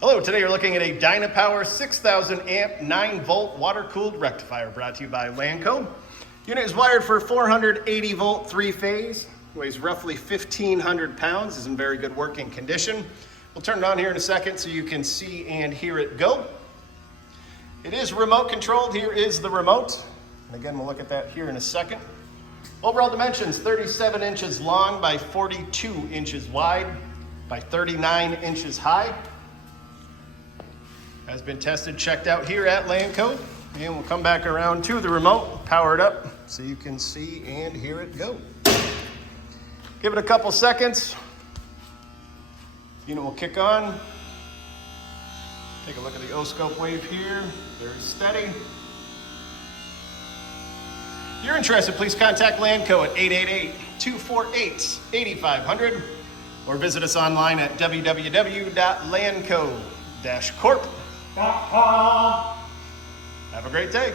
Hello, today you're looking at a Dynapower 6,000 amp 9 volt water cooled rectifier brought to you by Lanco. Unit is wired for 480 volt 3-phase, weighs roughly 1,500 pounds, is in very good working condition. We'll turn it on here in a second so you can see and hear it go. It is remote controlled. Here is the remote. And again, we'll look at that here in a second. Overall dimensions, 37 inches long by 42 inches wide by 39 inches high. Has been tested, checked out here at Lanco. And we'll come back around to the remote, power it up so you can see and hear it go. Give it a couple seconds. Unit will kick on. Take a look at the O-scope wave here, very steady. If you're interested, please contact Lanco at 888-248-8500 or visit us online at www.lanco-corp.com. Have a great day.